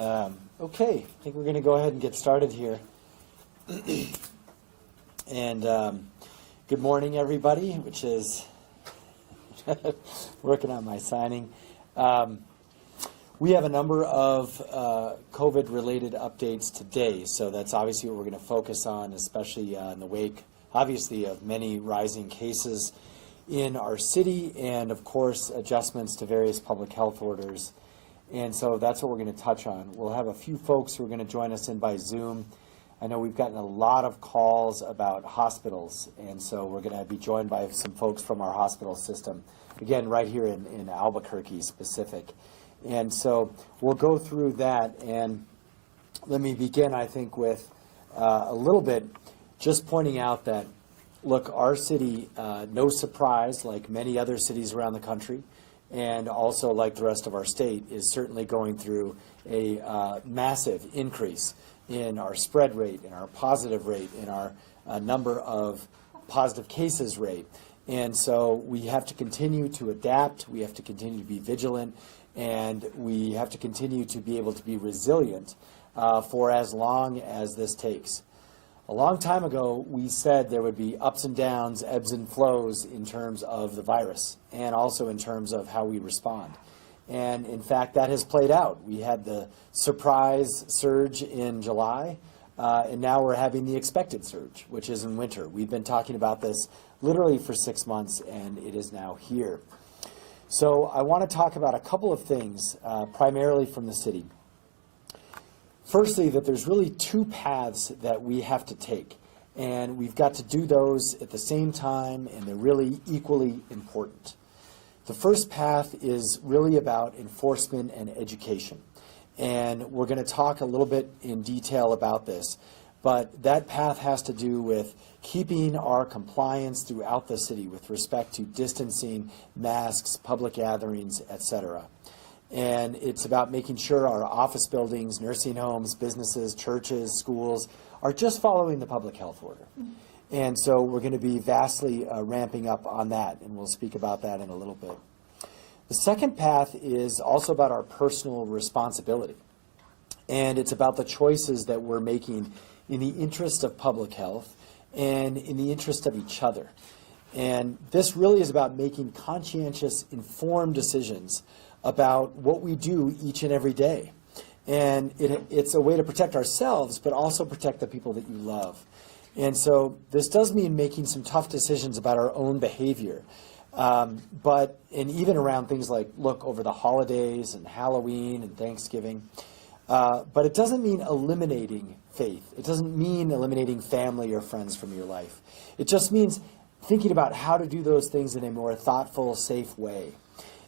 Okay, I think we're going to go ahead and get started here. And good morning, everybody, which is working on my signing. We have a number of COVID-related updates today, so that's obviously what we're going to focus on, especially in the wake, obviously, of many rising cases in our city and, of course, adjustments to various public health orders. And so that's what we're going to touch on. We'll have a few folks who are going to join us in by Zoom. I know we've gotten a lot of calls about hospitals, and so we're going to be joined by some folks from our hospital system, again, right here in Albuquerque specific. And so we'll go through that, and let me begin, I think, with a little bit just pointing out that, look, our city, no surprise, like many other cities around the country, and also like the rest of our state, is certainly going through a massive increase in our spread rate, in our positive rate, in our number of positive cases rate. And so we have to continue to adapt, we have to continue to be vigilant, and we have to continue to be able to be resilient for as long as this takes. A long time ago, we said there would be ups and downs, ebbs and flows in terms of the virus and also in terms of how we respond. And in fact, that has played out. We had the surprise surge in July, and now we're having the expected surge, which is in winter. We've been talking about this literally for 6 months, and it is now here. So I want to talk about a couple of things, primarily from the city. Firstly, that there's really two paths that we have to take, and we've got to do those at the same time, and they're really equally important. The first path is really about enforcement and education, and we're going to talk a little bit in detail about this, but that path has to do with keeping our compliance throughout the city with respect to distancing, masks, public gatherings, etc. And it's about making sure our office buildings, nursing homes, businesses, churches, schools are just following the public health order. And so we're going to be vastly ramping up on that, and we'll speak about that in a little bit. The second path is also about our personal responsibility. And it's about the choices that we're making in the interest of public health and in the interest of each other. And this really is about making conscientious, informed decisions about what we do each and every day. And it's a way to protect ourselves, but also protect the people that you love. And so this does mean making some tough decisions about our own behavior. And even around things like, look, over the holidays and Halloween and Thanksgiving. But it doesn't mean eliminating faith. It doesn't mean eliminating family or friends from your life. It just means thinking about how to do those things in a more thoughtful, safe way.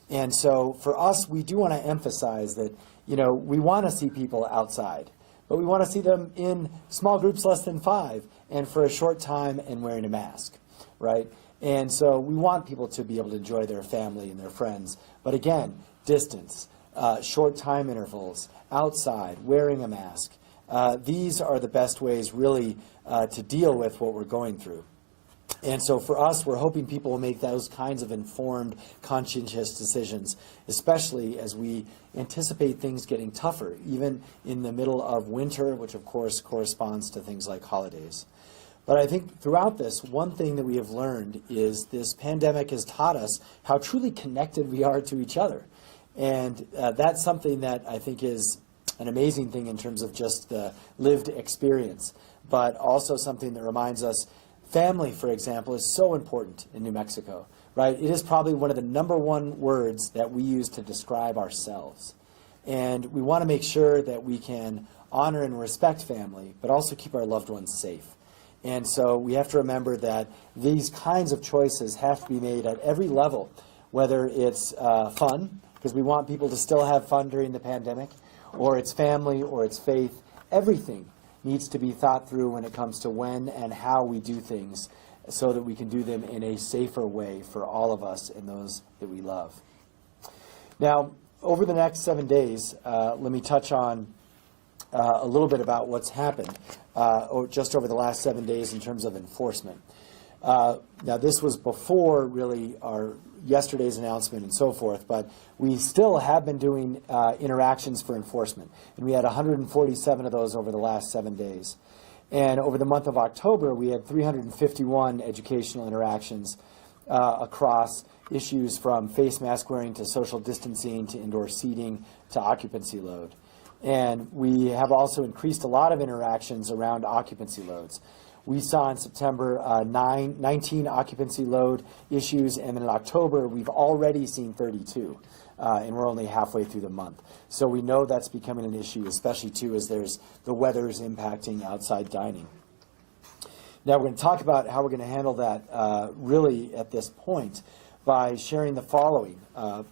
And so for us, we do want to emphasize that, we want to see people outside, but we want to see them in small groups less than 5 and for a short time and wearing a mask, right? And so we want people to be able to enjoy their family and their friends. But again, distance, short time intervals, outside, wearing a mask. These are the best ways really to deal with what we're going through. And so for us, we're hoping people will make those kinds of informed, conscientious decisions, especially as we anticipate things getting tougher, even in the middle of winter, which of course corresponds to things like holidays. But I think throughout this, one thing that we have learned is this pandemic has taught us how truly connected we are to each other. And that's something that I think is an amazing thing in terms of just the lived experience, but also something that reminds us family, for example, is so important in New Mexico, right? It is probably one of the #1 words that we use to describe ourselves. And we want to make sure that we can honor and respect family, but also keep our loved ones safe. And so we have to remember that these kinds of choices have to be made at every level, whether it's fun, because we want people to still have fun during the pandemic, or it's family, or it's faith. Everything needs to be thought through when it comes to when and how we do things so that we can do them in a safer way for all of us and those that we love. Now, over the next 7 days, let me touch on a little bit about what's happened just over the last 7 days in terms of enforcement. Now, this was before really our yesterday's announcement and so forth, but we still have been doing interactions for enforcement, and we had 147 of those over the last 7 days. And over the month of October, we had 351 educational interactions across issues from face mask wearing to social distancing to indoor seating to occupancy load. And we have also increased a lot of interactions around occupancy loads. We saw in September 19 occupancy load issues, and then in October we've already seen 32, and we're only halfway through the month. So we know that's becoming an issue, especially too as there's the weather is impacting outside dining. Now we're going to talk about how we're going to handle that really at this point by sharing the following.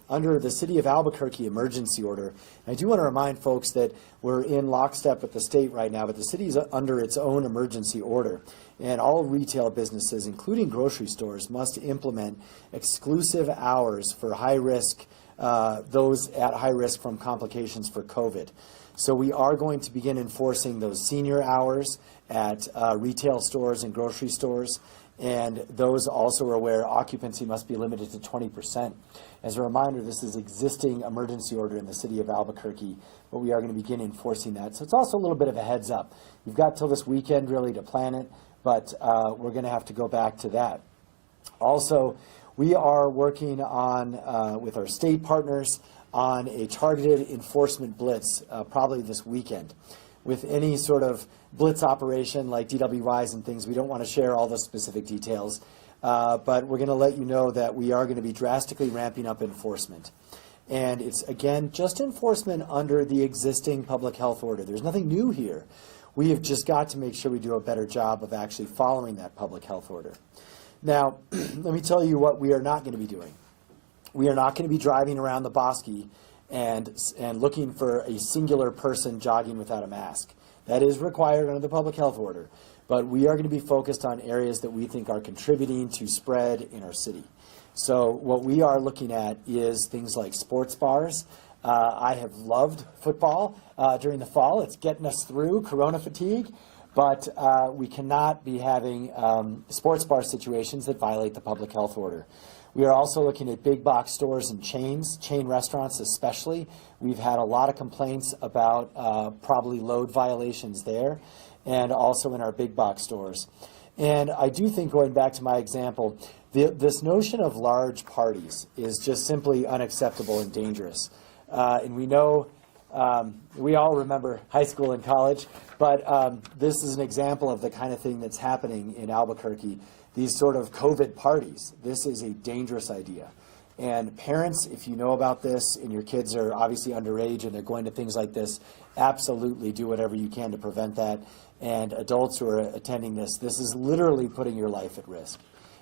Under the City of Albuquerque emergency order, and I do want to remind folks that we're in lockstep with the state right now, but the city is under its own emergency order, and all retail businesses, including grocery stores, must implement exclusive hours for high risk, those at high risk from complications for COVID. So we are going to begin enforcing those senior hours at retail stores and grocery stores, and those also are where occupancy must be limited to 20%. As a reminder, this is existing emergency order in the City of Albuquerque, but we are going to begin enforcing that. So it's also a little bit of a heads up. You've got till this weekend really to plan it, but we're going to have to go back to that. Also, we are working on, with our state partners, on a targeted enforcement blitz probably this weekend. With any sort of blitz operation like DWIs and things, we don't want to share all the specific details, but we're going to let you know that we are going to be drastically ramping up enforcement. And it's, again, just enforcement under the existing public health order. There's nothing new here. We have just got to make sure we do a better job of actually following that public health order. Now, let me tell you what we are not going to be doing. We are not going to be driving around the Bosque and looking for a singular person jogging without a mask. That is required under the public health order, but we are going to be focused on areas that we think are contributing to spread in our city. So what we are looking at is things like sports bars. I have loved football during the fall. It's getting us through corona fatigue, but we cannot be having sports bar situations that violate the public health order. We are also looking at big box stores and chain restaurants especially. We've had a lot of complaints about probably load violations there, and also in our big box stores. And I do think, going back to my example, this notion of large parties is just simply unacceptable and dangerous. And we know, we all remember high school and college, but this is an example of the kind of thing that's happening in Albuquerque. These sort of COVID parties. This is a dangerous idea. And parents, if you know about this and your kids are obviously underage and they're going to things like this, absolutely do whatever you can to prevent that. And adults who are attending this is literally putting your life at risk.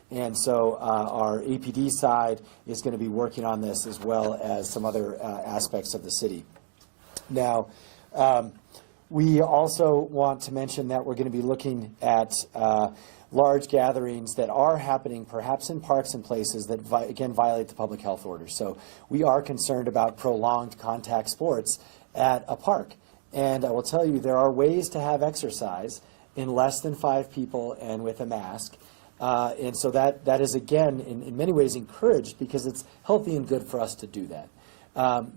And so our APD side is going to be working on this, as well as some other aspects of the city. Now, we also want to mention that we're going to be looking at large gatherings that are happening perhaps in parks and places that, again, violate the public health order. So we are concerned about prolonged contact sports at a park. And I will tell you, there are ways to have exercise in less than 5 people and with a mask. And so that is, again, in many ways encouraged, because it's healthy and good for us to do that.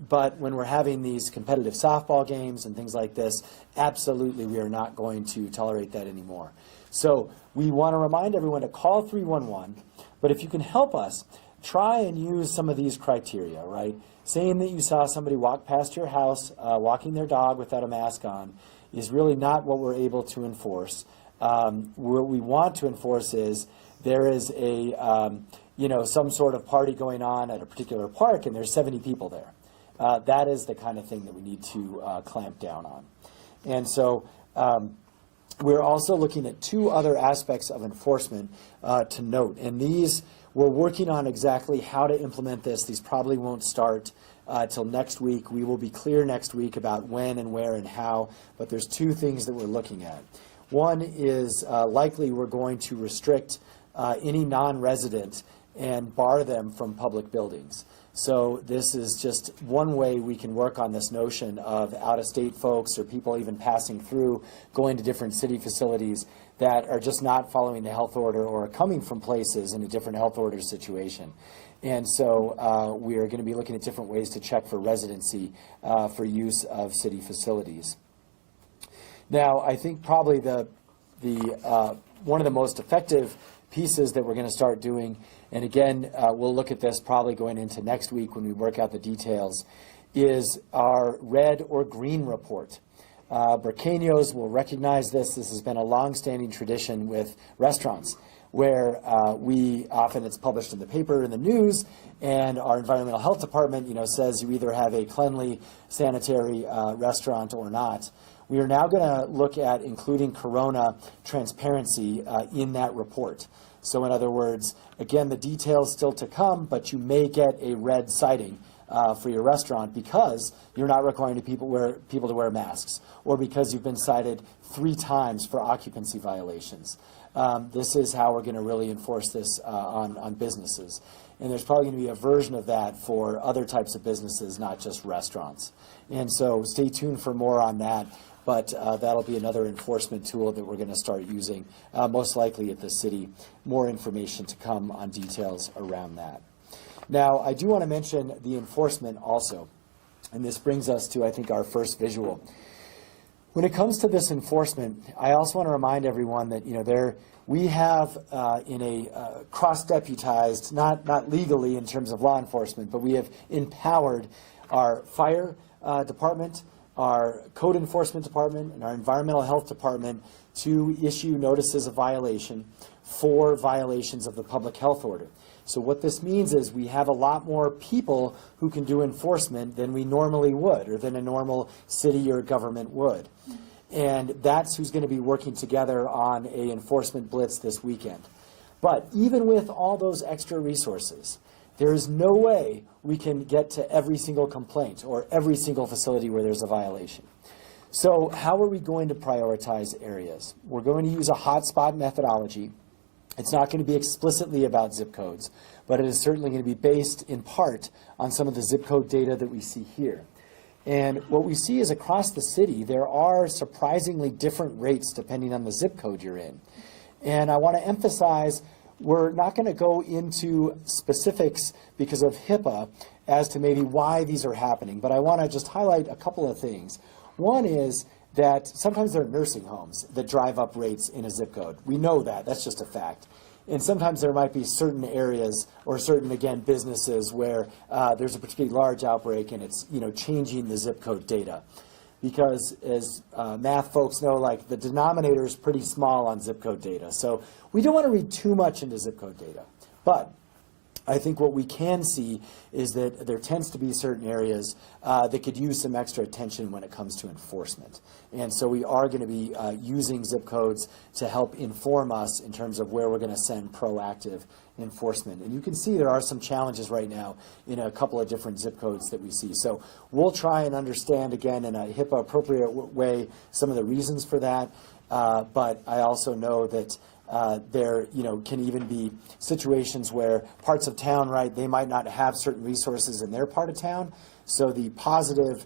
But when we're having these competitive softball games and things like this, absolutely we are not going to tolerate that anymore. So we want to remind everyone to call 311, but if you can help us, try and use some of these criteria, right? Saying that you saw somebody walk past your house walking their dog without a mask on is really not what we're able to enforce. What we want to enforce is there is a, some sort of party going on at a particular park and there's 70 people there. That is the kind of thing that we need to clamp down on. And so we're also looking at 2 other aspects of enforcement to note. And these, we're working on exactly how to implement this. These probably won't start till next week. We will be clear next week about when and where and how, but there's 2 things that we're looking at. One is likely we're going to restrict any non-resident and bar them from public buildings. So this is just one way we can work on this notion of out-of-state folks or people even passing through, going to different city facilities, that are just not following the health order or are coming from places in a different health order situation. And so we are going to be looking at different ways to check for residency for use of city facilities. Now, I think probably one of the most effective pieces that we're going to start doing, and again, we'll look at this probably going into next week when we work out the details, is our red or green report. Burqueños will recognize this. This has been a long-standing tradition with restaurants where it's published in the paper, in the news, and our environmental health department, says you either have a cleanly, sanitary restaurant or not. We are now going to look at including corona transparency in that report. So in other words, again, the details still to come, but you may get a red citing for your restaurant because you're not requiring people to wear masks, or because you've been cited 3 times for occupancy violations. This is how we're going to really enforce this on businesses. And there's probably going to be a version of that for other types of businesses, not just restaurants. And so stay tuned for more on that. But that'll be another enforcement tool that we're going to start using, most likely at the city. More information to come on details around that. Now, I do want to mention the enforcement also, and this brings us to, I think, our first visual. When it comes to this enforcement, I also want to remind everyone that we have in a cross-deputized, not legally in terms of law enforcement, but we have empowered our fire department, our code enforcement department, and our environmental health department to issue notices of violation for violations of the public health order. So what this means is we have a lot more people who can do enforcement than we normally would, or than a normal city or government would. And that's who's going to be working together on a enforcement blitz this weekend. But even with all those extra resources, there is no way we can get to every single complaint or every single facility where there's a violation. So how are we going to prioritize areas? We're going to use a hotspot methodology. It's not going to be explicitly about zip codes, but it is certainly going to be based in part on some of the zip code data that we see here. And what we see is across the city, there are surprisingly different rates depending on the zip code you're in. And I want to emphasize, we're not going to go into specifics because of HIPAA as to maybe why these are happening, but I want to just highlight a couple of things. One is that sometimes there are nursing homes that drive up rates in a zip code. We know that. That's just a fact. And sometimes there might be certain areas or certain, again, businesses where there's a particularly large outbreak and it's, changing the zip code data. Because as math folks know, like the denominator is pretty small on zip code data. So we don't want to read too much into zip code data. But I think what we can see is that there tends to be certain areas that could use some extra attention when it comes to enforcement. And so we are going to be using zip codes to help inform us in terms of where we're going to send proactive enforcement. And you can see there are some challenges right now in a couple of different zip codes that we see. So we'll try and understand, again, in a HIPAA appropriate way, some of the reasons for that. But I also know that there can even be situations where parts of town, right, they might not have certain resources in their part of town. So the positive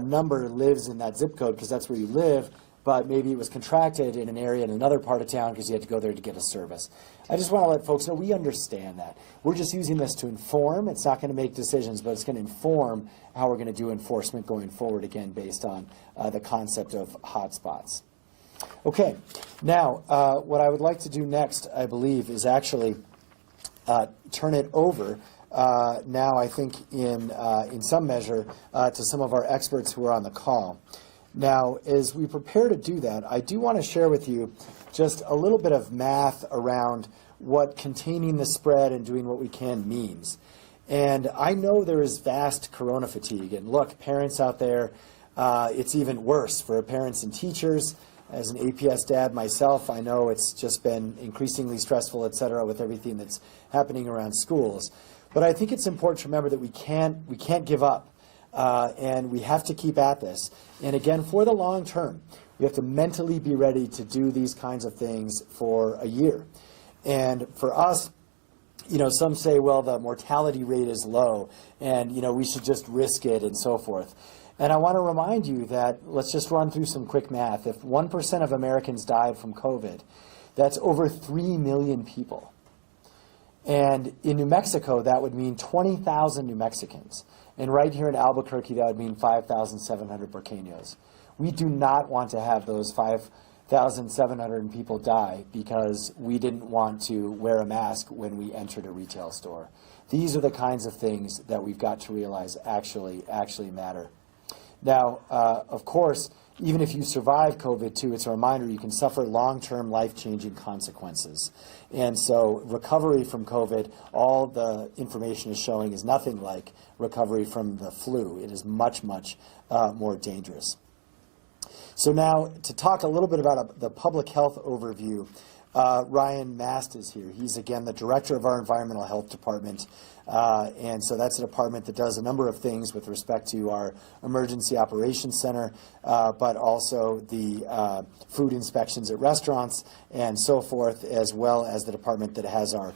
number lives in that zip code because that's where you live, but maybe it was contracted in an area in another part of town because you had to go there to get a service. I just want to let folks know we understand that. We're just using this to inform. It's not going to make decisions, but it's going to inform how we're going to do enforcement going forward, again, based on the concept of hotspots. Okay, now what I would like to do next, I believe, is actually turn it over now, I think, in some measure, to some of our experts who are on the call. Now, as we prepare to do that, I do want to share with you just a little bit of math around what containing the spread and doing what we can means. And I know there is vast corona fatigue. And look, parents out there, it's even worse for parents and teachers. As an APS dad myself, I know it's just been increasingly stressful, et cetera, with everything that's happening around schools. But I think it's important to remember that we can't give up, and we have to keep at this. And again, for the long term, we have to mentally be ready to do these kinds of things for a year. And for us, some say, well, the mortality rate is low, and we should just risk it and so forth. And I want to remind you that, let's just run through some quick math. If 1% of Americans died from COVID, that's over 3 million people. And in New Mexico, that would mean 20,000 New Mexicans. And right here in Albuquerque, that would mean 5,700 Burqueños. We do not want to have those 5,700 people die because we didn't want to wear a mask when we entered a retail store. These are the kinds of things that we've got to realize actually matter. Now, of course, even if you survive COVID too, it's a reminder you can suffer long-term life-changing consequences. And so recovery from COVID, all the information is showing, is nothing like recovery from the flu. It is much, much more dangerous. So now, to talk a little bit about the public health overview, Ryan Mast is here. He's, again, the director of our environmental health department. And so that's a department that does a number of things with respect to our emergency operations center, but also the food inspections at restaurants and so forth, as well as the department that has our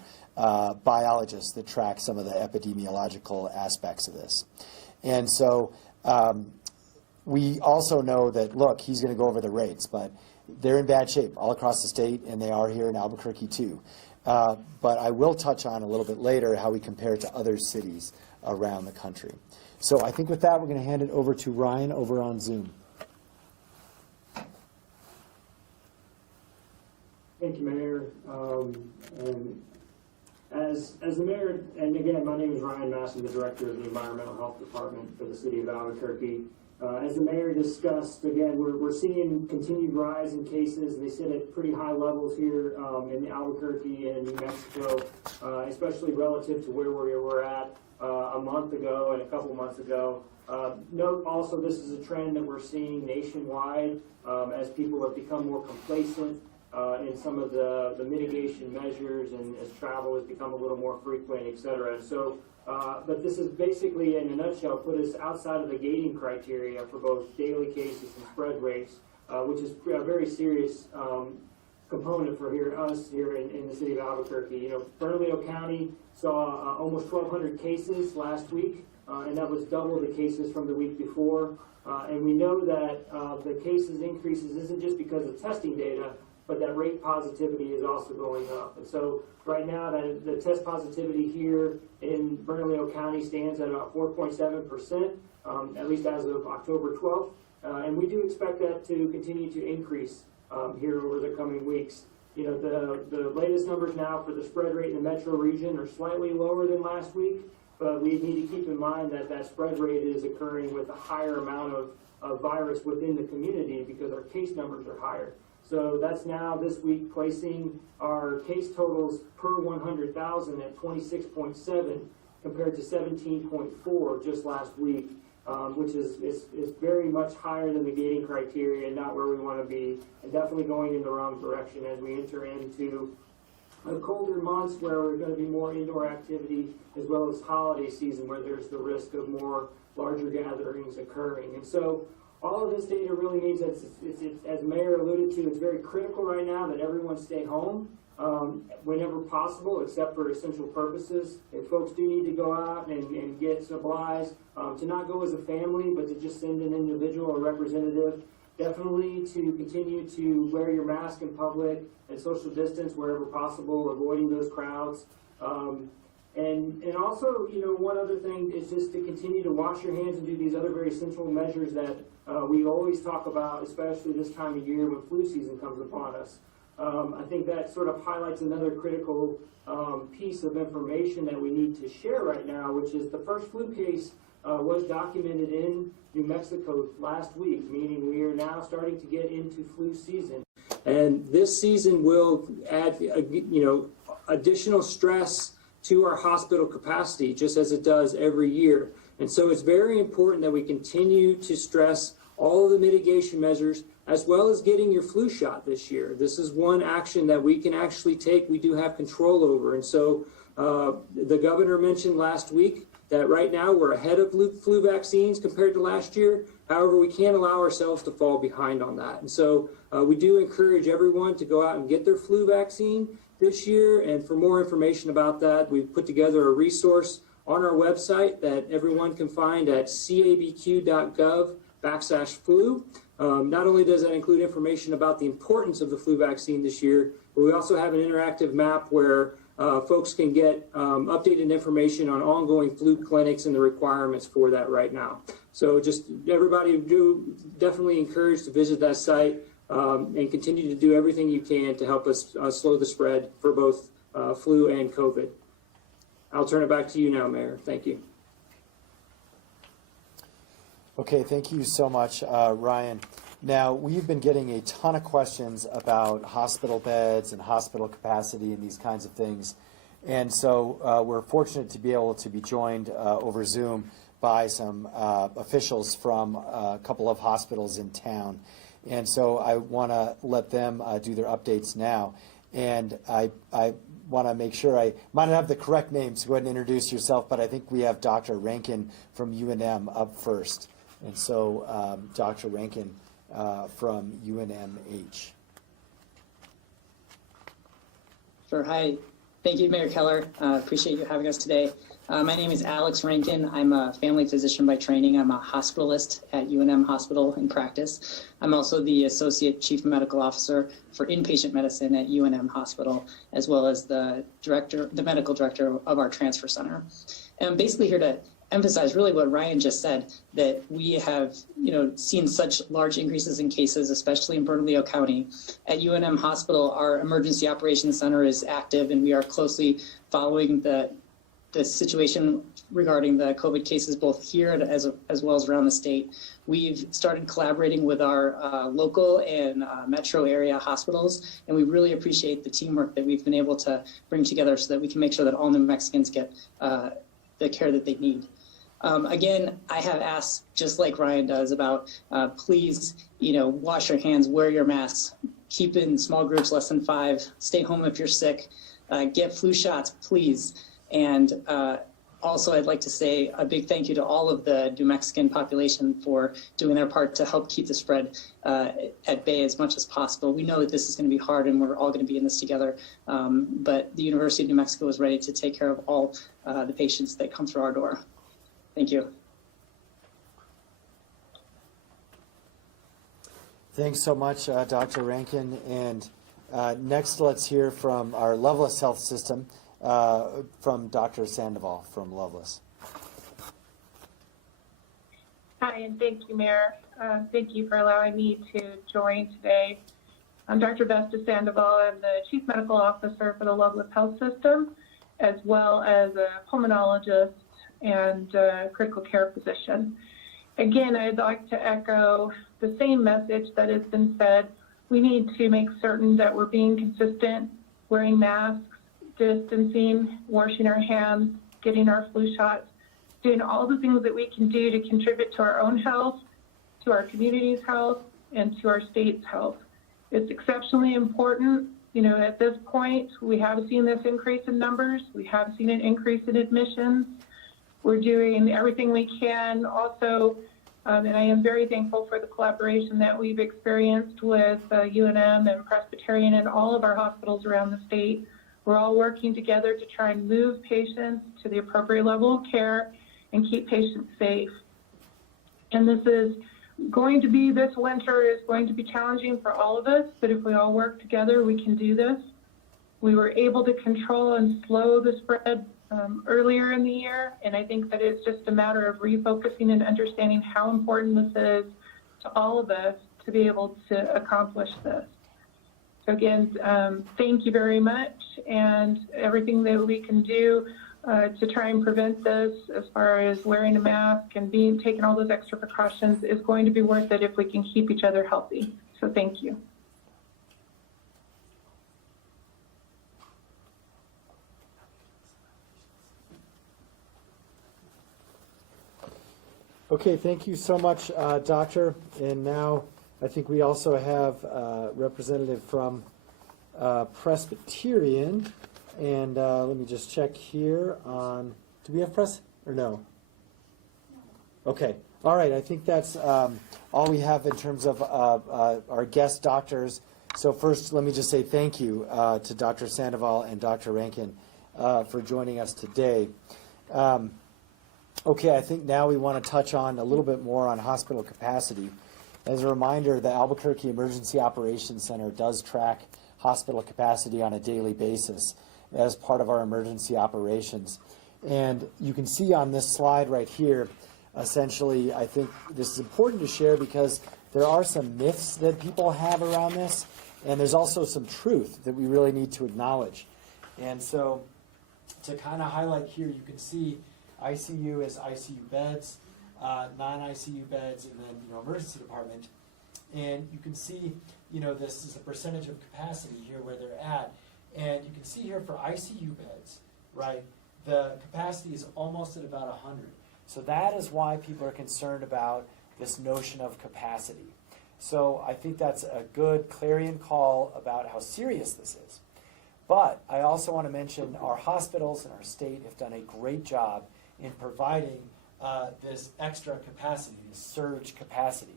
biologists that track some of the epidemiological aspects of this. And so we also know that, look, he's going to go over the rates, but they're in bad shape all across the state, and they are here in Albuquerque too. But I will touch on a little bit later how we compare to other cities around the country. So I think with that, we're going to hand it over to Ryan over on Zoom. Thank you, Mayor. And as the Mayor, and again, my name is Ryan Mast, I'm the Director of the Environmental Health Department for the City of Albuquerque. As the Mayor discussed, again, we're seeing continued rise in cases. They sit at pretty high levels here in Albuquerque and New Mexico, especially relative to where we were at a month ago and a couple months ago. Note also this is a trend that we're seeing nationwide as people have become more complacent in some of the mitigation measures and as travel has become a little more frequent, et cetera. So, but this is basically, in a nutshell, put us outside of the gating criteria for both daily cases and spread rates, which is a very serious component for us here in the city of Albuquerque. You know, Bernalillo County saw almost 1,200 cases last week, and that was double the cases from the week before. And we know that the cases increases isn't just because of testing data, but that rate positivity is also going up. And so right now, the test positivity here in Bernalillo County stands at about 4.7%, at least as of October 12th. And we do expect that to continue to increase here over the coming weeks. You know, the latest numbers now for the spread rate in the metro region are slightly lower than last week, but we need to keep in mind that that spread rate is occurring with a higher amount of virus within the community because our case numbers are higher. So that's now this week placing our case totals per 100,000 at 26.7 compared to 17.4 just last week, which is very much higher than the gating criteria and not where we want to be, and definitely going in the wrong direction as we enter into the colder months where we're going to be more indoor activity as well as holiday season where there's the risk of more larger gatherings occurring. And so all of this data really means that it's, as Mayor alluded to, it's very critical right now that everyone stay home whenever possible, except for essential purposes. If folks do need to go out and get supplies, to not go as a family, but to just send an individual or representative. Definitely to continue to wear your mask in public and social distance wherever possible, avoiding those crowds. And also, you know, one other thing is just to continue to wash your hands and do these other very essential measures that we always talk about, especially this time of year when flu season comes upon us. I think that sort of highlights another critical piece of information that we need to share right now, which is the first flu case was documented in New Mexico last week, meaning we are now starting to get into flu season. And this season will add, you know, additional stress to our hospital capacity, just as it does every year. And so it's very important that we continue to stress all of the mitigation measures, as well as getting your flu shot this year. This is one action that we can actually take, we do have control over. And so the governor mentioned last week that right now we're ahead of flu vaccines compared to last year. However, we can't allow ourselves to fall behind on that. And so we do encourage everyone to go out and get their flu vaccine this year. And for more information about that, we've put together a resource on our website that everyone can find at cabq.gov/flu. Not only does that include information about the importance of the flu vaccine this year, but we also have an interactive map where folks can get updated information on ongoing flu clinics and the requirements for that right now. So just everybody do definitely encourage to visit that site and continue to do everything you can to help us slow the spread for both flu and COVID. I'll turn it back to you now, Mayor. Thank you. Okay, thank you so much, Ryan. Now, we've been getting a ton of questions about hospital beds and hospital capacity and these kinds of things. And so we're fortunate to be able to be joined over Zoom by some officials from a couple of hospitals in town. And so I want to let them do their updates now. And I want to make sure I might not have the correct name, so go ahead and introduce yourself, but I think we have Dr. Rankin from UNM up first. And so Dr. Rankin from UNMH. Sure. Hi. Thank you, Mayor Keller. Appreciate you having us today. My name is Alex Rankin. I'm a family physician by training. I'm a hospitalist at UNM Hospital in practice. I'm also the Associate Chief Medical Officer for Inpatient Medicine at UNM Hospital, as well as the medical director of our transfer center. And I'm basically here to emphasize really what Ryan just said, that we have seen such large increases in cases, especially in Bernalillo County. At UNM Hospital, our emergency operations center is active, and we are closely following the situation regarding the COVID cases both here as well as around the state. We've started collaborating with our local and metro area hospitals, and we really appreciate the teamwork that we've been able to bring together so that we can make sure that all New Mexicans get the care that they need. Again, I have asked, just like Ryan does, about please, wash your hands, wear your masks, keep in small groups less than 5, stay home if you're sick, get flu shots, please. And also, I'd like to say a big thank you to all of the New Mexican population for doing their part to help keep the spread at bay as much as possible. We know that this is going to be hard, and we're all going to be in this together. But the University of New Mexico is ready to take care of all the patients that come through our door. Thank you. Thanks so much, Dr. Rankin. And next, let's hear from our Lovelace Health System, from Dr. Sandoval from Lovelace. Hi, and thank you, Mayor. Thank you for allowing me to join today. I'm Dr. Vesta Sandoval. I'm the Chief Medical Officer for the Lovelace Health System, as well as a pulmonologist and critical care physician. Again, I'd like to echo the same message that has been said. We need to make certain that we're being consistent, wearing masks, distancing, washing our hands, getting our flu shots, doing all the things that we can do to contribute to our own health, to our community's health, and to our state's health. It's exceptionally important. At this point, we have seen this increase in numbers. We have seen an increase in admissions. We're doing everything we can also, and I am very thankful for the collaboration that we've experienced with UNM and Presbyterian and all of our hospitals around the state. We're all working together to try and move patients to the appropriate level of care and keep patients safe. And this winter is going to be challenging for all of us, but if we all work together, we can do this. We were able to control and slow the spread earlier in the year, and I think that it's just a matter of refocusing and understanding how important this is to all of us to be able to accomplish this. So again, thank you very much, and everything that we can do to try and prevent this, as far as wearing a mask and taking all those extra precautions, is going to be worth it if we can keep each other healthy. So thank you. Okay, thank you so much, Doctor. And now I think we also have a representative from Presbyterian. And let me just check here on, do we have press or no? Okay, all right, I think that's all we have in terms of our guest doctors. So first, let me just say thank you to Dr. Sandoval and Dr. Rankin for joining us today. Okay, I think now we want to touch on a little bit more on hospital capacity. As a reminder, the Albuquerque Emergency Operations Center does track hospital capacity on a daily basis as part of our emergency operations. And you can see on this slide right here, essentially, I think this is important to share because there are some myths that people have around this, and there's also some truth that we really need to acknowledge. And so to kind of highlight here, you can see ICU as ICU beds, non-ICU beds, and then emergency department. And you can see, this is a percentage of capacity here where they're at. And you can see here for ICU beds, right, the capacity is almost at about 100. So that is why people are concerned about this notion of capacity. So I think that's a good clarion call about how serious this is. But I also want to mention our hospitals and our state have done a great job in providing this extra capacity, this surge capacity.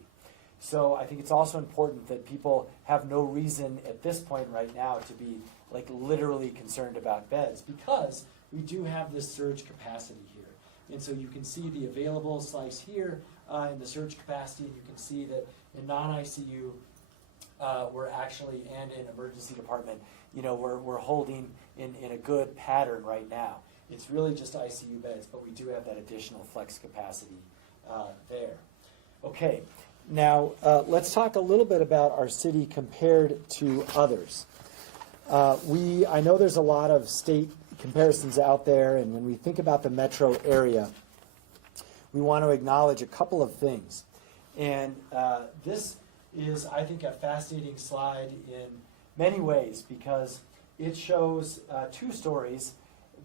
So I think it's also important that people have no reason at this point right now to be like literally concerned about beds, because we do have this surge capacity here. And so you can see the available slice here in the surge capacity, and you can see that in non-ICU, we're actually, and in emergency department, we're holding in a good pattern right now. It's really just ICU beds, but we do have that additional flex capacity there. Okay, now let's talk a little bit about our city compared to others. I know there's a lot of state comparisons out there, and when we think about the metro area, we want to acknowledge a couple of things. And this is, I think, a fascinating slide in many ways because it shows two stories.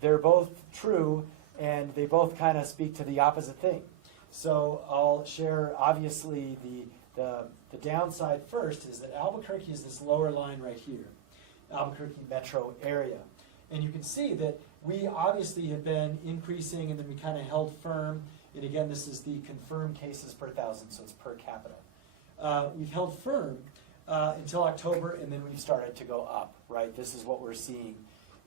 They're both true, and they both kind of speak to the opposite thing. So I'll share, obviously, the downside first is that Albuquerque is this lower line right here, Albuquerque metro area. And you can see that we obviously have been increasing, and then we kind of held firm. And again, this is the confirmed cases per thousand, so it's per capita. We've held firm until October, and then we've started to go up, right? This is what we're seeing.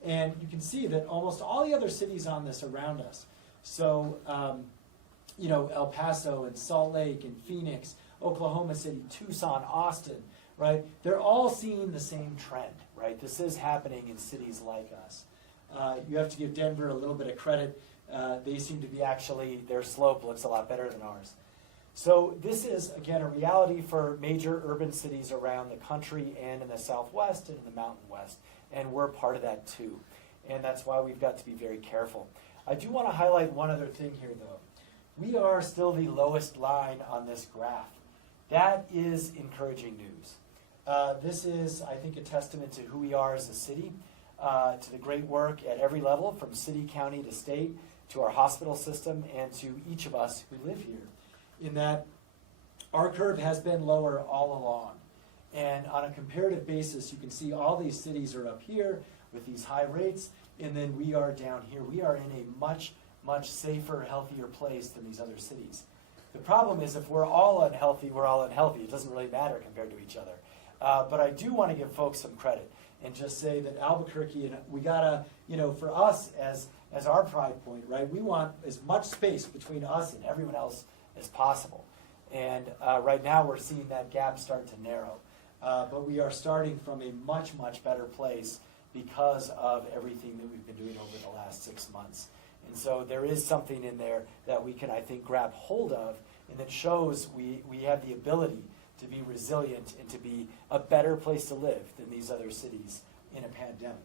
And you can see that almost all the other cities on this around us, so El Paso and Salt Lake and Phoenix, Oklahoma City, Tucson, Austin, right? They're all seeing the same trend, right? This is happening in cities like us. You have to give Denver a little bit of credit. They seem to be actually, their slope looks a lot better than ours. So this is, again, a reality for major urban cities around the country and in the Southwest and in the Mountain West. And we're part of that too. And that's why we've got to be very careful. I do want to highlight one other thing here, though. We are still the lowest line on this graph. That is encouraging news. This is, I think, a testament to who we are as a city, to the great work at every level, from city, county, to state, to our hospital system, and to each of us who live here, in that our curve has been lower all along. And on a comparative basis, you can see all these cities are up here with these high rates, and then we are down here. We are in a much, much safer, healthier place than these other cities. The problem is if we're all unhealthy, we're all unhealthy. It doesn't really matter compared to each other. But I do want to give folks some credit and just say that Albuquerque, and we gotta, for us as our pride point, right, we want as much space between us and everyone else as possible. And right now we're seeing that gap start to narrow. But we are starting from a much, much better place because of everything that we've been doing over the last 6 months. And so there is something in there that we can, I think, grab hold of, and that shows we have the ability to be resilient and to be a better place to live than these other cities in a pandemic.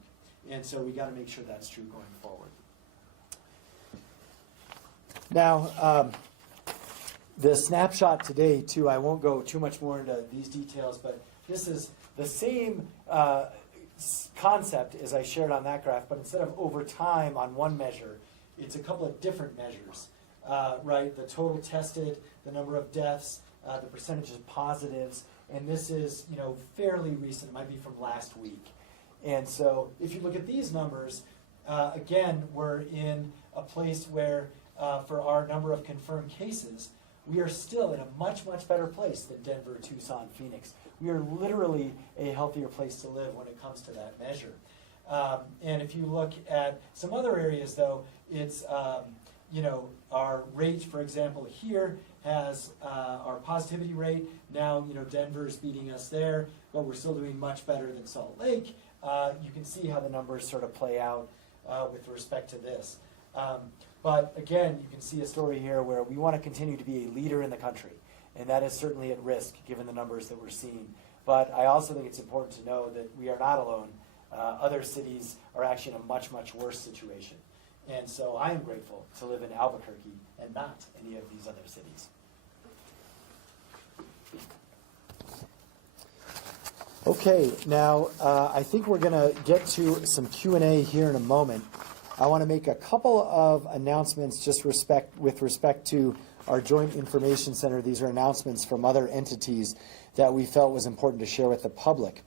And so we got to make sure that's true going forward. Now, the snapshot today, too, I won't go too much more into these details, but this is the same concept as I shared on that graph, but instead of over time on one measure, it's a couple of different measures, right? The total tested, the number of deaths, the percentage of positives, and this is, fairly recent. It might be from last week. And so if you look at these numbers, again, we're in a place where for our number of confirmed cases, we are still in a much, much better place than Denver, Tucson, Phoenix. We are literally a healthier place to live when it comes to that measure. And if you look at some other areas, though, it's, you know, our rate, for example, here has our positivity rate. Now, you know, Denver's beating us there, but we're still doing much better than Salt Lake. You can see how the numbers sort of play out with respect to this. But again, you can see a story here where we want to continue to be a leader in the country, and that is certainly at risk given the numbers that we're seeing. But I also think it's important to know that we are not alone. Other cities are actually in a much, much worse situation. And so I am grateful to live in Albuquerque and not any of these other cities. Okay, now I think we're going to get to some Q&A here in a moment. I want to make a couple of announcements just with respect to our Joint Information Center. These are announcements from other entities that we felt was important to share with the public.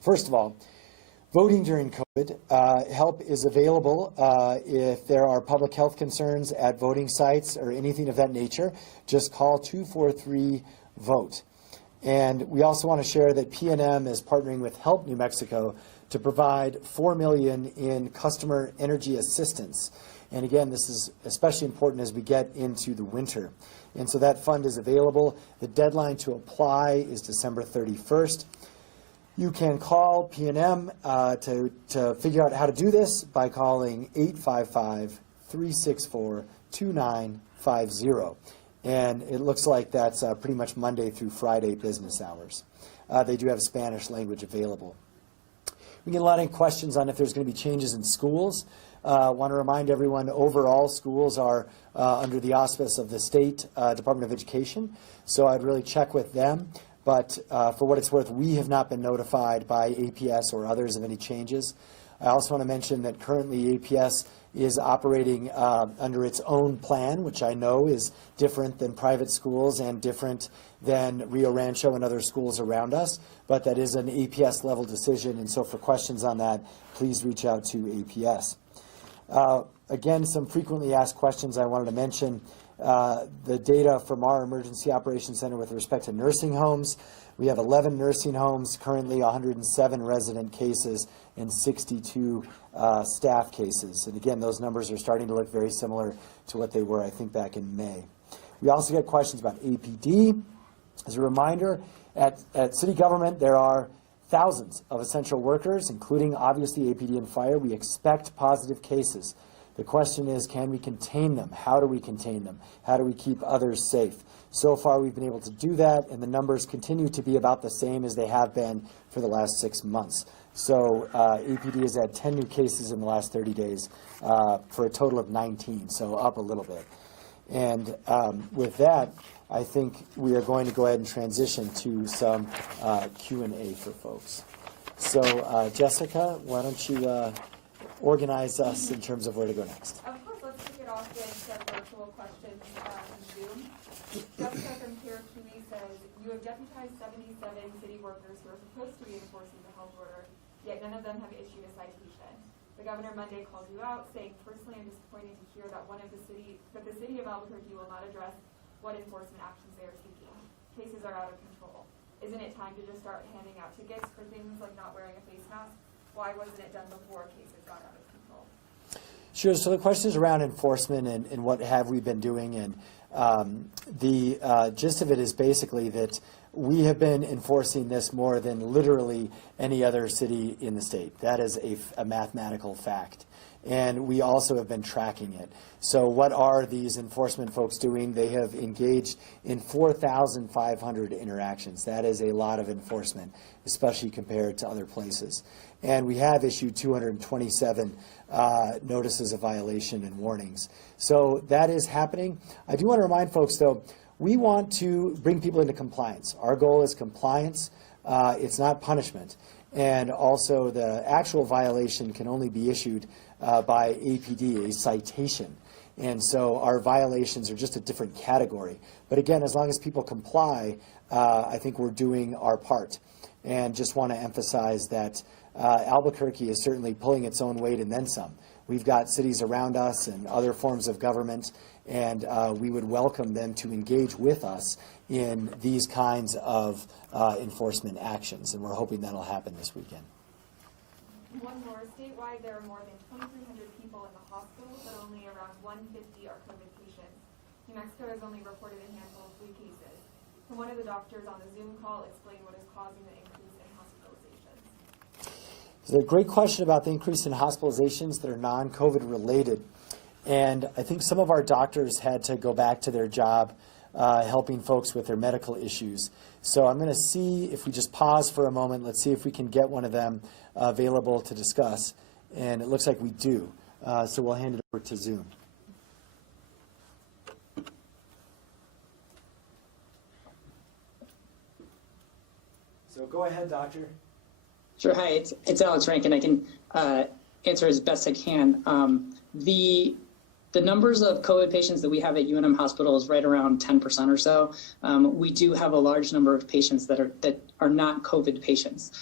First of all, voting during COVID, help is available if there are public health concerns at voting sites or anything of that nature. Just call 243-VOTE. And we also want to share that PNM is partnering with Help New Mexico to provide $4 million in customer energy assistance. And again, this is especially important as we get into the winter. And so that fund is available. The deadline to apply is December 31st. You can call PNM to figure out how to do this by calling 855-364-2950. And it looks like that's pretty much Monday through Friday business hours. They do have Spanish language available. We get a lot of questions on if there's going to be changes in schools. Want to remind everyone, overall schools are under the auspice of the State Department of Education, so I'd really check with them. But for what it's worth, we have not been notified by APS or others of any changes. I also want to mention that currently APS is operating under its own plan, which I know is different than private schools and different than Rio Rancho and other schools around us, but that is an APS level decision, and so for questions on that, please reach out to APS. Again, some frequently asked questions I wanted to mention. The data from our Emergency Operations Center with respect to nursing homes. We have 11 nursing homes, currently 107 resident cases and 62 staff cases. And again, those numbers are starting to look very similar to what they were, I think, back in May. We also get questions about APD. As a reminder, at city government, there are thousands of essential workers, including obviously APD and fire. We expect positive cases. The question is, can we contain them? How do we contain them? How do we keep others safe? So far, we've been able to do that, and the numbers continue to be about the same as they have been for the last 6 months. So APD has had 10 new cases in the last 30 days for a total of 19, so up a little bit. And with that, I think we are going to go ahead and transition to some Q&A for folks. So Jessica, why don't you organize us in terms of where to go next? Of course, let's kick it off with some virtual questions on Zoom. Jessica from Care Kiwi says, you have deputized 77 city workers who are supposed to be enforcing the health order, yet none of them have issued a citation. The governor Monday called you out, saying, personally, I'm disappointed to hear that the city of Albuquerque will not address what enforcement actions they are taking. Cases are out of control. Isn't it time to just start handing out tickets for things like not wearing a face mask? Why wasn't it done before cases got out of control? Sure. So the question is around enforcement and what have we been doing. And the gist of it is basically that we have been enforcing this more than literally any other city in the state. That is a mathematical fact. And we also have been tracking it. So what are these enforcement folks doing? They have engaged in 4,500 interactions. That is a lot of enforcement, especially compared to other places. And we have issued 227 notices of violation and warnings. So that is happening. I do want to remind folks, though, we want to bring people into compliance. Our goal is compliance. It's not punishment. And also the actual violation can only be issued by APD, a citation. And so our violations are just a different category. But again, as long as people comply, I think we're doing our part. And just want to emphasize that Albuquerque is certainly pulling its own weight and then some. We've got cities around us and other forms of government, and we would welcome them to engage with us in these kinds of enforcement actions. And we're hoping that'll happen this weekend. One more, statewide there are more than 2,300 people in the hospital, but only around 150 are COVID patients. New Mexico has only reported a handful of 3 cases. Can one of the doctors on the Zoom call explain what is causing the increase in hospitalizations? There's a great question about the increase in hospitalizations that are non-COVID related. And I think some of our doctors had to go back to their job helping folks with their medical issues. So I'm going to see if we just pause for a moment. Let's see if we can get one of them available to discuss. And it looks like we do. So we'll hand it over to Zoom. So go ahead, doctor. Sure. Hi, it's Alex Rankin. I can answer as best I can. The numbers of COVID patients that we have at UNM Hospital is right around 10% or so. We do have a large number of patients that are not COVID patients.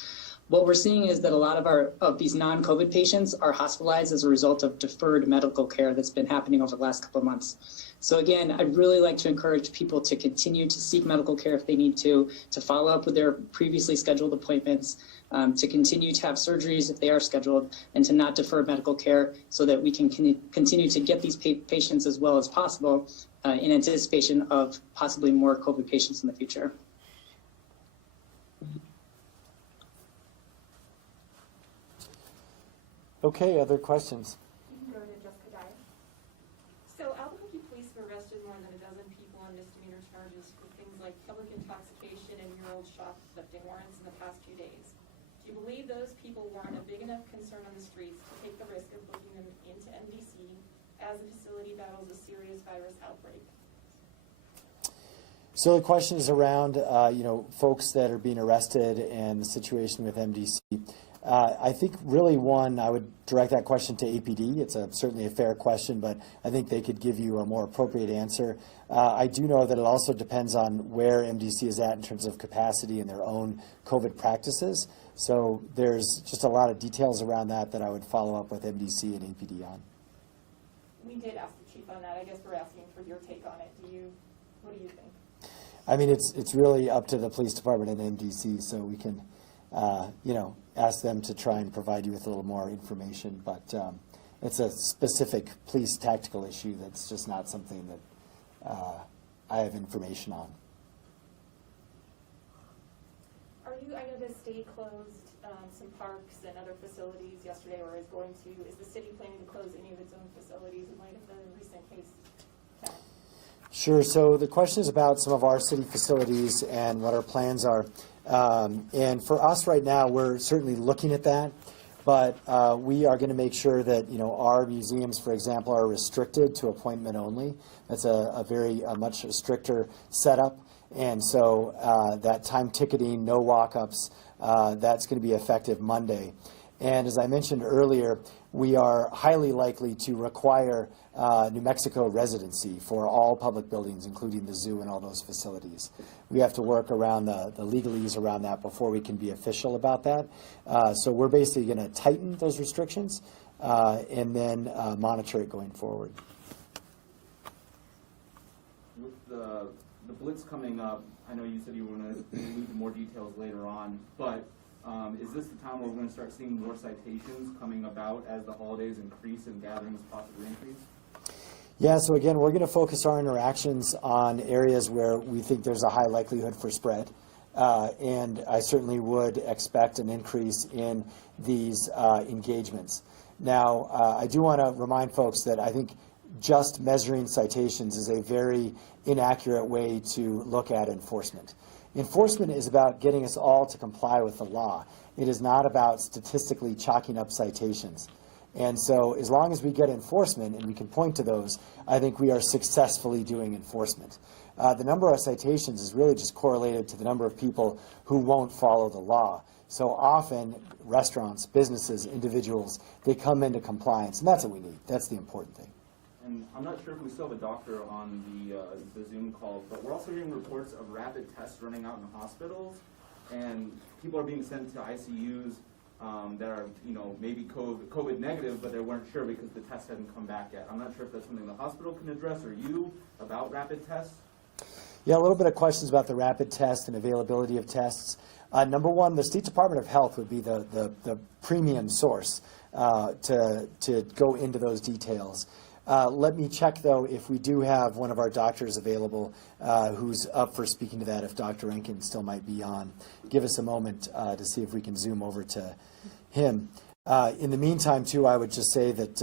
What we're seeing is that a lot of these non-COVID patients are hospitalized as a result of deferred medical care that's been happening over the last couple of months. So again, I'd really like to encourage people to continue to seek medical care if they need to follow up with their previously scheduled appointments, to continue to have surgeries if they are scheduled, and to not defer medical care so that we can continue to get these patients as well as possible in anticipation of possibly more COVID patients in the future. Okay, other questions? You can go to Jessica Dyer. So Albuquerque police have arrested more than a dozen people on misdemeanor charges for things like public intoxication and year-old shoplifting warrants in the past few days. Do you believe those people weren't a big enough concern on the streets to take the risk of booking them into MDC as the facility battles a serious virus outbreak? So the question is around, folks that are being arrested and the situation with MDC. I think really I would direct that question to APD. It's certainly a fair question, but I think they could give you a more appropriate answer. I do know that it also depends on where MDC is at in terms of capacity and their own COVID practices. So there's just a lot of details around that I would follow up with MDC and APD on. We did ask the chief on that. I guess we're asking for your take on it. What do you think? I mean, it's really up to the police department and MDC, so we can, ask them to try and provide you with a little more information. But it's a specific police tactical issue that's just not something that I have information on. I know the state closed some parks and other facilities yesterday, or is going to. Is the city planning to close any of its own facilities in light of the recent case count? Sure. So the question is about some of our city facilities and what our plans are. And for us right now, we're certainly looking at that, but we are going to make sure that our museums, for example, are restricted to appointment only. That's a very much stricter setup, and so that time ticketing, no walk-ups, that's going to be effective Monday. And as I mentioned earlier, we are highly likely to require New Mexico residency for all public buildings, including the zoo and all those facilities. We have to work around the legalese around that before we can be official about that. So we're basically going to tighten those restrictions and then monitor it going forward. With the blitz coming up, I know you said you were going to allude to more details later on, but is this the time where we're going to start seeing more citations coming about as the holidays increase and gatherings possibly increase? Yeah, so again, we're going to focus our interactions on areas where we think there's a high likelihood for spread. And I certainly would expect an increase in these engagements. Now, I do want to remind folks that I think just measuring citations is a very inaccurate way to look at enforcement. Enforcement is about getting us all to comply with the law. It is not about statistically chalking up citations. And so as long as we get enforcement and we can point to those, I think we are successfully doing enforcement. The number of citations is really just correlated to the number of people who won't follow the law. So often restaurants, businesses, individuals, they come into compliance, and that's what we need. That's the important thing. And I'm not sure if we still have a doctor on the Zoom call, but we're also hearing reports of rapid tests running out in hospitals, and people are being sent to ICUs that are, maybe COVID negative, but they weren't sure because the test hadn't come back yet. I'm not sure if that's something the hospital can address or you about rapid tests. Yeah, a little bit of questions about the rapid test and availability of tests. Number one, the State Department of Health would be the premium source to go into those details. Let me check, though, if we do have one of our doctors available who's up for speaking to that, if Dr. Rankin still might be on. Give us a moment to see if we can zoom over to him. In the meantime, too, I would just say that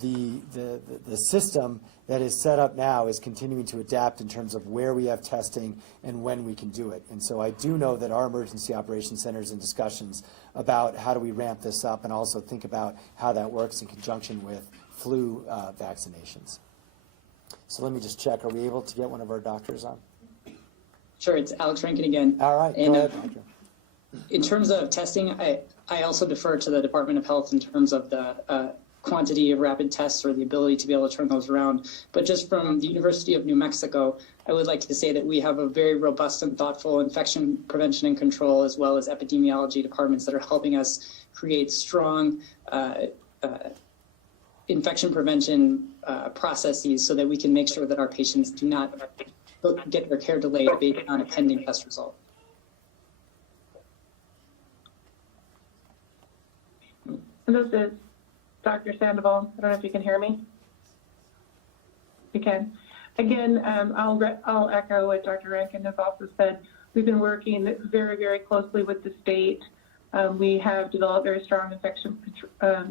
the system that is set up now is continuing to adapt in terms of where we have testing and when we can do it. And so I do know that our emergency operations center is in discussions about how do we ramp this up and also think about how that works in conjunction with flu vaccinations. So let me just check. Are we able to get one of our doctors on? Sure, it's Alex Rankin again. All right, And, go ahead, doctor. in terms of testing, I also defer to the Department of Health in terms of the quantity of rapid tests or the ability to be able to turn those around. But just from the University of New Mexico, I would like to say that we have a very robust and thoughtful infection prevention and control, as well as epidemiology departments that are helping us create strong infection prevention processes so that we can make sure that our patients do not get their care delayed based on a pending test result. This is Dr. Sandoval. I don't know if you can hear me. You can. Again, I'll echo what Dr. Rankin has also said. We've been working very, very closely with the state. We have developed very strong infection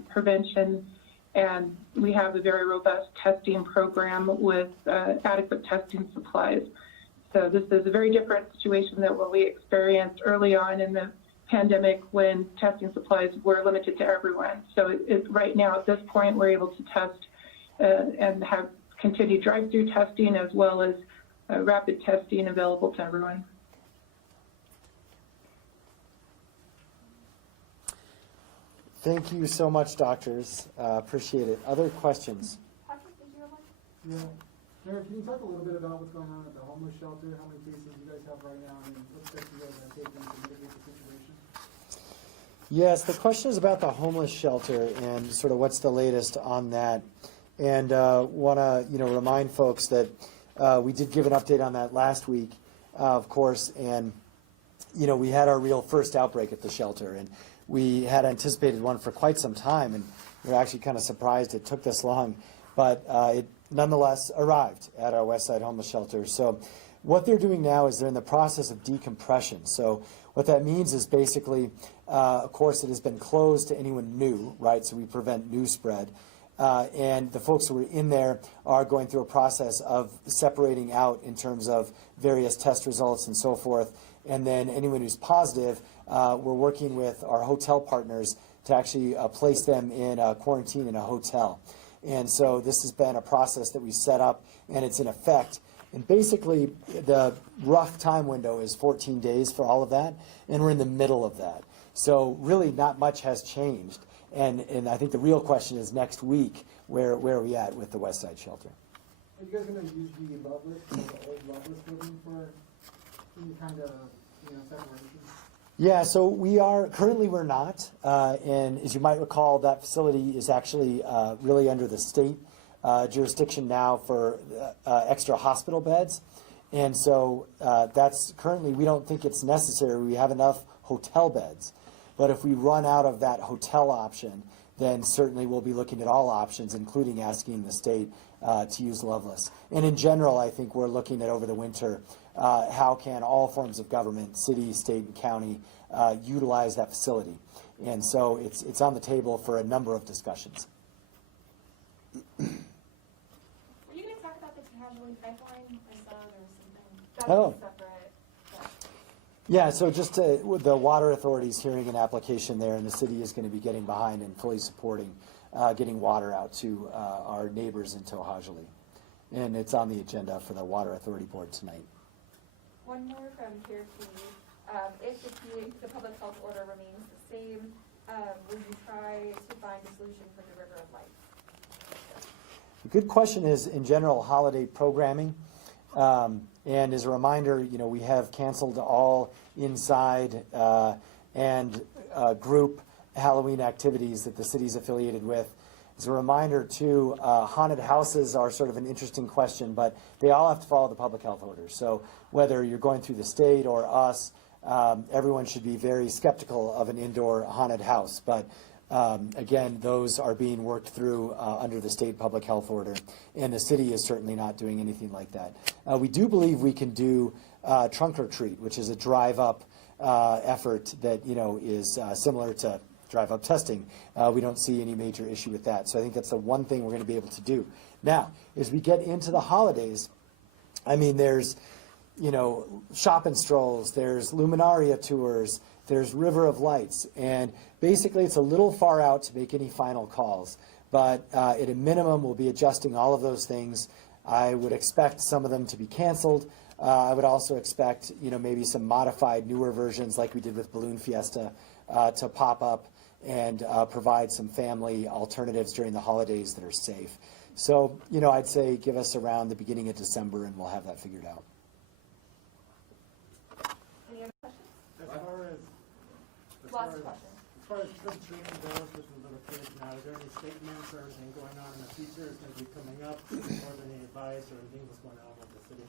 prevention, and we have a very robust testing program with adequate testing supplies. So this is a very different situation than what we experienced early on in the pandemic when testing supplies were limited to everyone. So right now at this point, we're able to test and have continued drive-through testing as well as rapid testing available to everyone. Thank you so much, doctors. Appreciate it. Other questions? Patrick, did you have one? Yeah. Mayor, can you talk a little bit about what's going on at the homeless shelter? How many cases you guys have right now, and what steps you guys are taking to mitigate the situation? Yes, the question is about the homeless shelter and sort of what's the latest on that. And want to remind folks that we did give an update on that last week, of course, and we had our real first outbreak at the shelter, and we had anticipated one for quite some time, and we were actually kind of surprised it took this long, but it nonetheless arrived at our West Side homeless shelter. So what they're doing now is they're in the process of decompression. So what that means is basically, of course, it has been closed to anyone new, right? So we prevent new spread. And the folks who are in there are going through a process of separating out in terms of various test results and so forth. And then anyone who's positive, we're working with our hotel partners to actually place them in quarantine in a hotel. And so this has been a process that we set up, and it's in effect. And basically, the rough time window is 14 days for all of that, and we're in the middle of that. So really not much has changed. And I think the real question is next week, where are we at with the West Side shelter? Are you guys going to use the Lovelace, the old Lovelace building for any kind of separation? Yeah, so currently we're not, and as you might recall, that facility is actually really under the state jurisdiction now for extra hospital beds, and so that's currently, we don't think it's necessary. We have enough hotel beds, but if we run out of that hotel option, then certainly we'll be looking at all options, including asking the state to use Lovelace. And in general, I think we're looking at over the winter, how can all forms of government, city, state, and county, utilize that facility. And so it's on the table for a number of discussions. Were you going to talk about the casualty pipeline? I saw there was something. Oh. Separate. Yeah, so just the water authority's hearing an application there, and the city is going to be getting behind and fully supporting getting water out to our neighbors in Tohajali. And it's on the agenda for the Water Authority Board tonight. One more from Care TV. If the public health order remains the same, will you try to find a solution for the River of Life? The good question is, in general, holiday programming. And as a reminder, we have canceled all inside and group Halloween activities that the city's affiliated with. As a reminder, too, haunted houses are sort of an interesting question, but they all have to follow the public health orders. So whether you're going through the state or us, everyone should be very skeptical of an indoor haunted house. But again, those are being worked through under the state public health order, and the city is certainly not doing anything like that. We do believe we can do trunk or treat, which is a drive-up effort that is similar to drive-up testing. We don't see any major issue with that. So I think that's the one thing we're going to be able to do. Now, as we get into the holidays, I mean, there's shop and strolls, there's luminaria tours, there's River of Lights, and basically it's a little far out to make any final calls, but at a minimum we'll be adjusting all of those things. I would expect some of them to be canceled. I would also expect maybe some modified newer versions like we did with Balloon Fiesta to pop up and provide some family alternatives during the holidays that are safe. So I'd say give us around the beginning of December and we'll have that figured out. Any other questions? As Lots of questions. far as trick treating goes with the little kids now, are there any statements or anything going on in the future that's going to be coming up, more than any advice or anything that's going on with the city?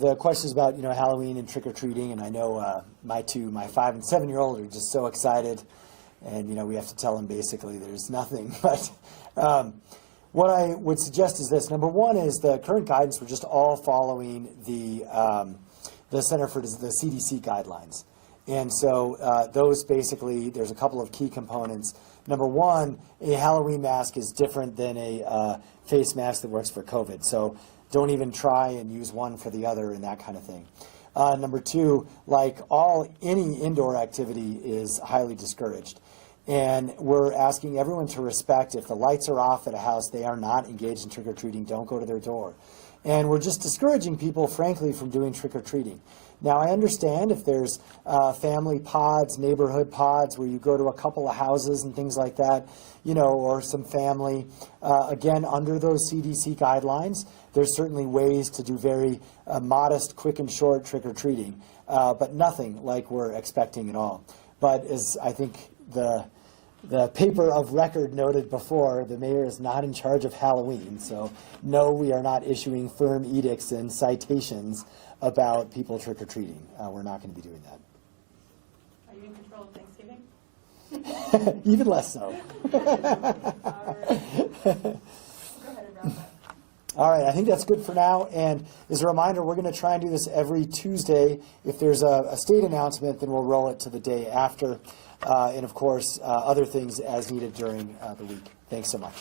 The questions about Halloween and trick or treating, and I know my 5 and 7 year old are just so excited, and we have to tell them basically there's nothing. But what I would suggest is this: number one is the current guidance. We're just all following the Center for the CDC guidelines, and so those basically there's a couple of key components. Number one, a Halloween mask is different than a face mask that works for COVID. So don't even try and use one for the other and that kind of thing. Number two, like any indoor activity is highly discouraged. And we're asking everyone to respect, if the lights are off at a house, they are not engaged in trick-or-treating, don't go to their door. And we're just discouraging people, frankly, from doing trick-or-treating. Now, I understand if there's family pods, neighborhood pods, where you go to a couple of houses and things like that, or some family, again, under those CDC guidelines, there's certainly ways to do very modest, quick and short trick-or-treating, but nothing like we're expecting at all. But as I think the paper of record noted before, the mayor is not in charge of Halloween, so no, we are not issuing firm edicts and citations about people trick-or-treating. We're not going to be doing that. Are you in control of Thanksgiving? Even less so. Go ahead and wrap up. All right, I think that's good for now. And as a reminder, we're going to try and do this every Tuesday. If there's a state announcement, then we'll roll it to the day after. And of course, other things as needed during the week. Thanks so much.